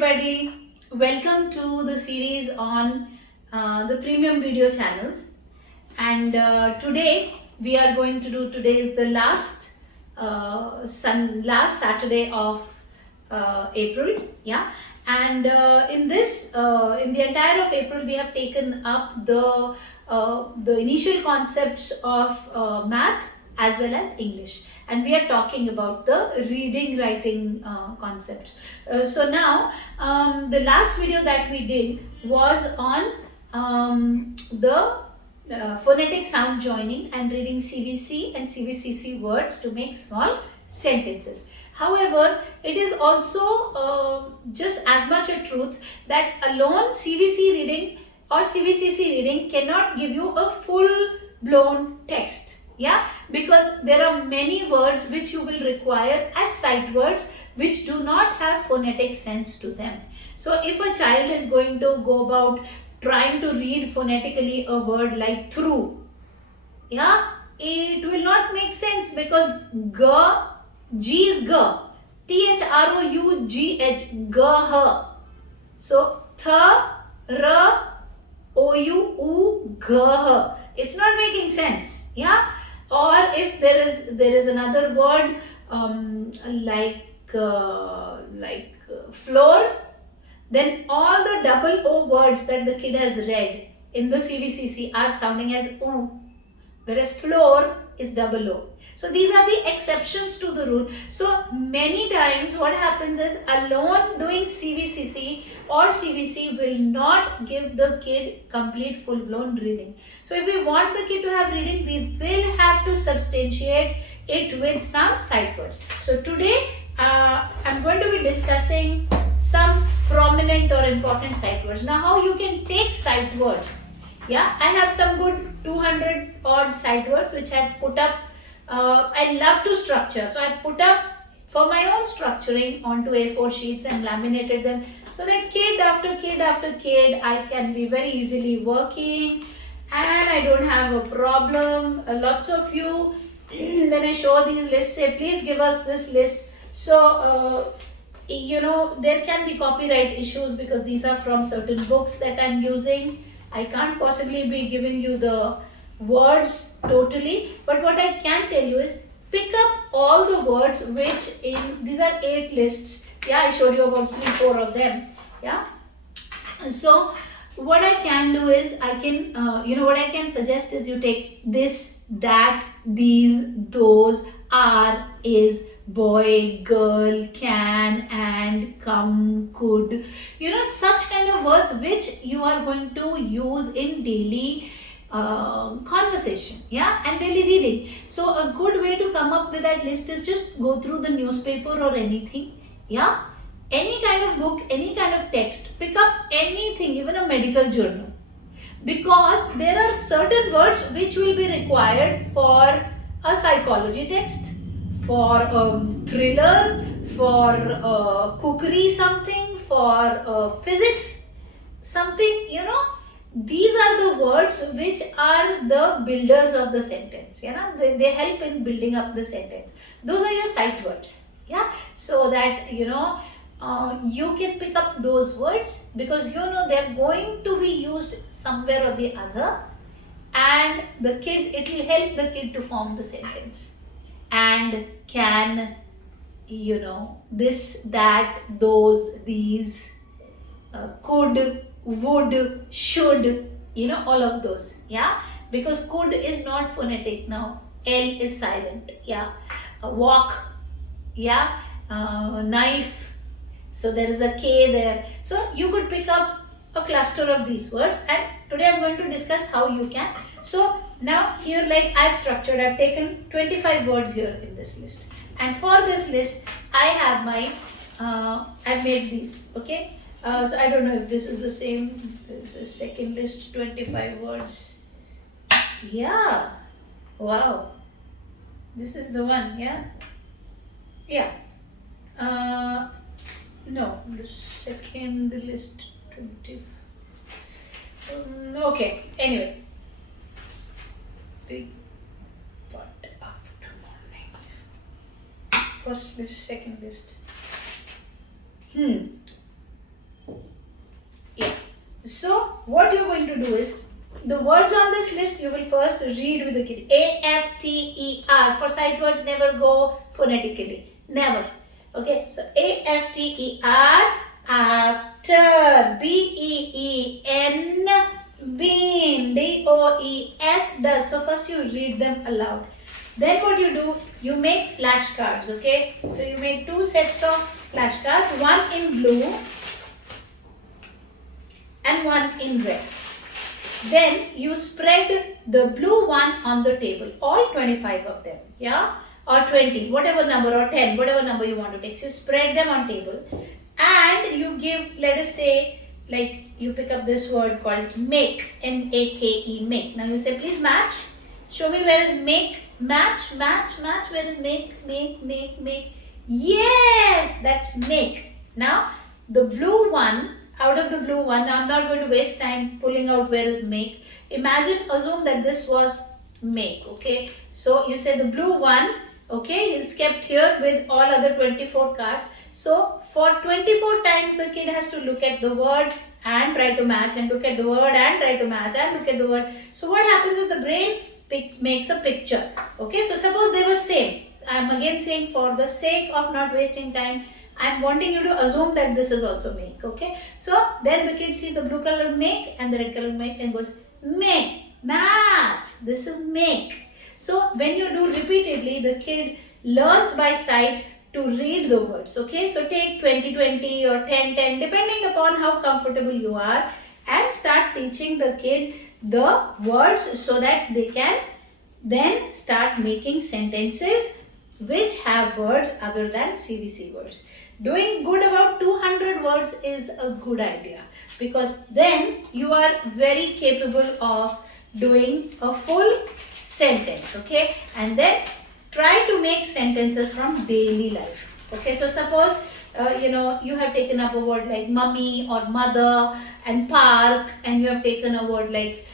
everybody, welcome to the series on the premium video channels. And today we are going to do, today is the last last Saturday of April, yeah. And in the entire of April, we have taken up the initial concepts of math as well as English, and we are talking about the reading writing concepts. So now the last video that we did was on the phonetic sound joining and reading CVC and CVCC words to make small sentences. However, it is also just as much a truth that alone CVC reading or CVCC reading cannot give you a full blown text. Yeah, because there are many words which you will require as sight words which do not have phonetic sense to them. So if a child is going to go about trying to read phonetically a word like through, yeah, it will not make sense because G is G, THROUGH, GH. So th, r, OU, gh. It's not making sense, yeah. Or if there is another word like floor, then all the double O words that the kid has read in the CVCC are sounding as oo, whereas floor is double O. So these are the exceptions to the rule. So many times what happens is alone doing CVCC or CVC will not give the kid complete full-blown reading. So if we want the kid to have reading, we will have to substantiate it with some sight words. So today I'm going to be discussing some prominent or important sight words. Now how you can take sight words. Yeah, I have some good 200 odd sight words which I have put up. I love to structure, so I put up for my own structuring onto A4 sheets and laminated them so that kid after kid after kid I can be very easily working and I don't have a problem. Lots of you when I show these lists say please give us this list. So you know, there can be copyright issues because these are from certain books that I'm using. I can't possibly be giving you the words totally, but what I can tell you is pick up all the words which in these are 8 lists. Yeah, I showed you about 3-4 of them. Yeah, so what I can do is I can what I can suggest is you take this, that, these, those, are, is, boy, girl, can, and, come, could, such kind of words which you are going to use in daily conversation, yeah, and daily reading. So a good way to come up with that list is just go through the newspaper or anything, yeah, any kind of book, any kind of text, pick up anything, even a medical journal, because there are certain words which will be required for a psychology text, for a thriller, for cookery something, for physics something, these are the words which are the builders of the sentence, they help in building up the sentence. Those are your sight words, yeah, so that you can pick up those words because they're going to be used somewhere or the other, and it will help the kid to form the sentence. And, can, this, that, those, these, could, would, should, all of those, yeah, because could is not phonetic now, L is silent, yeah, walk, yeah, knife, so there is a K there. So you could pick up a cluster of these words, and today I'm going to discuss how you can. So now here, like I've structured, I've taken 25 words here in this list, and for this list I have my I've made these, okay. So I don't know if this is the same. This is second list, 25 words. Yeah, wow, this is the one, yeah. No, the second list, 20. Okay, anyway, big but after morning. First list, second list. what you're going to do is, the words on this list you will first read with the kid. A-F-T-E-R. For sight words, never go phonetically. Never. Okay, so A-F-T-E-R, after. B-E-E-N, been. D-O-E-S, does. So first you read them aloud. Then what you do, you make flashcards, okay? So you make 2 sets of flashcards, one in blue and one in red. Then you spread the blue one on the table, all 25 of them, yeah? Or 20, whatever number, or 10, whatever number you want to take. So you spread them on table and you give, let us say, like you pick up this word called make, M-A-K-E, make. Now you say, please match. Show me where is make, match, match, match. Where is make, make, make, make? Yes, that's make. Now the blue one, out of the blue one, now I'm not going to waste time pulling out where is make. Imagine, assume that this was make, okay? So you say the blue one, okay, is kept here with all other 24 cards. So for 24 times the kid has to look at the word and try to match, and look at the word and try to match, and look at the word. So what happens is the brain makes a picture. Okay, so suppose they were same. I'm again saying, for the sake of not wasting time, I'm wanting you to assume that this is also make. Okay, so then the kid sees the blue color make and the red color make and goes make, match. This is make. So when you do repeatedly, the kid learns by sight to read the words. Okay, so take 20-20 or 10-10, depending upon how comfortable you are, and start teaching the kid the words so that they can then start making sentences which have words other than CVC words. Doing good about 200 words is a good idea, because then you are very capable of doing a full sentence. Okay, and then try to make sentences from daily life. Okay, so suppose you have taken up a word like mummy or mother and park, and you have taken a word like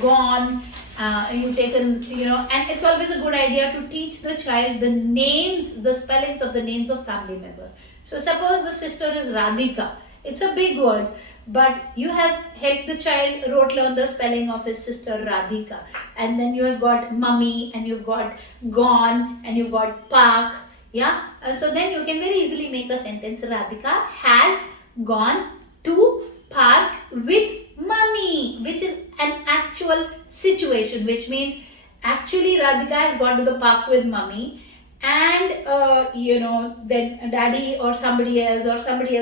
gone, and you've taken, and it's always a good idea to teach the child the names, the spellings of the names of family members. So suppose the sister is Radhika. It's a big word, but you have helped the child learn the spelling of his sister Radhika, and then you have got mummy, and you've got gone, and you've got park. Yeah, so then you can very easily make a sentence. Radhika has gone to park with mummy, which is an actual situation, which means actually Radhika has gone to the park with mummy, and then daddy or somebody else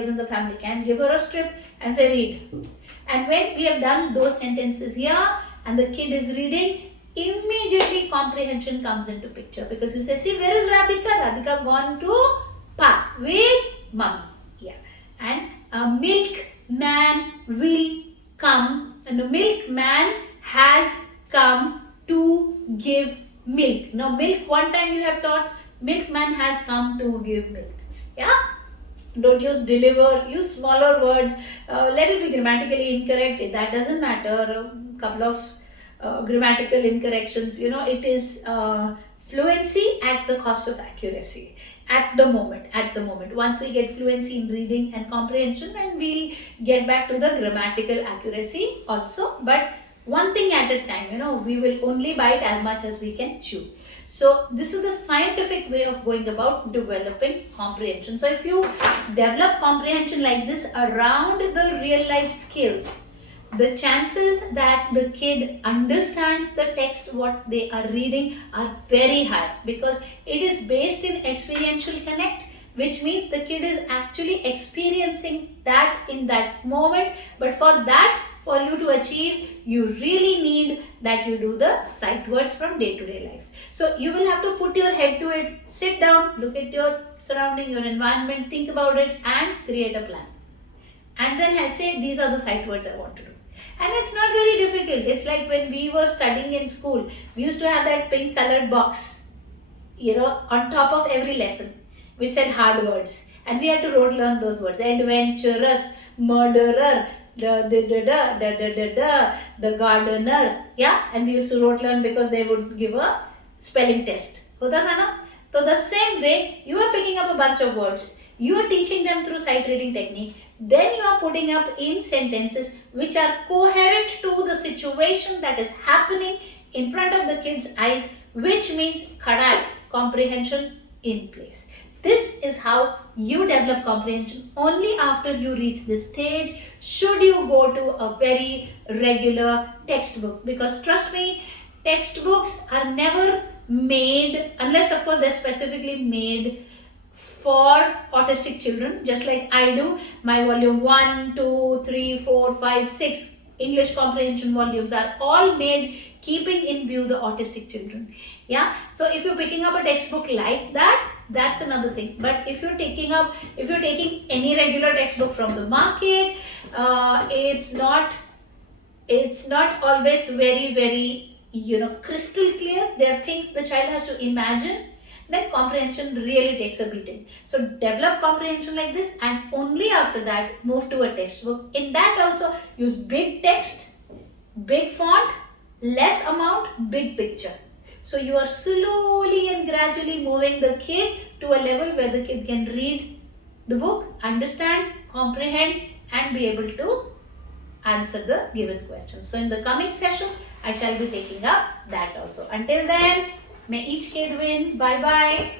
in the family can give her a strip and say read. And when we have done those sentences here and the kid is reading, immediately comprehension comes into picture, because you say, see, where is Radhika? Radhika gone to park with mummy. Yeah, and milkman will come, and the milkman has come to give milk. Now milk, one time you have taught, milkman has come to give milk. Yeah, don't use deliver, use smaller words. Let it be grammatically incorrect, that doesn't matter. A couple of grammatical incorrections, it is fluency at the cost of accuracy. At the moment, once we get fluency in reading and comprehension, then we'll get back to the grammatical accuracy also. But one thing at a time, we will only bite as much as we can chew. So this is the scientific way of going about developing comprehension. So if you develop comprehension like this around the real life skills, the chances that the kid understands the text, what they are reading, are very high, because it is based in experiential connect, which means the kid is actually experiencing that in that moment. But for that, for you to achieve, you really need that you do the sight words from day-to-day life. So you will have to put your head to it, sit down, look at your surrounding, your environment, think about it, and create a plan. And then I say, these are the sight words I want to do. And it's not very difficult. It's like when we were studying in school, we used to have that pink colored box, on top of every lesson, which said hard words. And we had to learn those words. Adventurous, murderer, the gardener. Yeah, and we used to learn because they would give a spelling test. Hota tha na? So the same way, you are picking up a bunch of words. You are teaching them through sight reading technique. then you are putting up in sentences which are coherent to the situation that is happening in front of the kid's eyes, which means khada, comprehension in place. This is how you develop comprehension. Only after you reach this stage should you go to a very regular textbook, because trust me, textbooks are never made, unless of course they're specifically made for autistic children, just like I do. My volume 1, 2, 3, 4, 5, 6 English comprehension volumes are all made keeping in view the autistic children. Yeah, so if you're picking up a textbook like that, that's another thing. But if you're taking any regular textbook from the market, it's not always very crystal clear. There are things the child has to imagine, then comprehension really takes a beating. So develop comprehension like this, and only after that move to a textbook. In that also use big text, big font, less amount, big picture. So you are slowly and gradually moving the kid to a level where the kid can read the book, understand, comprehend, and be able to answer the given questions. So in the coming sessions, I shall be taking up that also. Until then, may each kid win. Bye bye.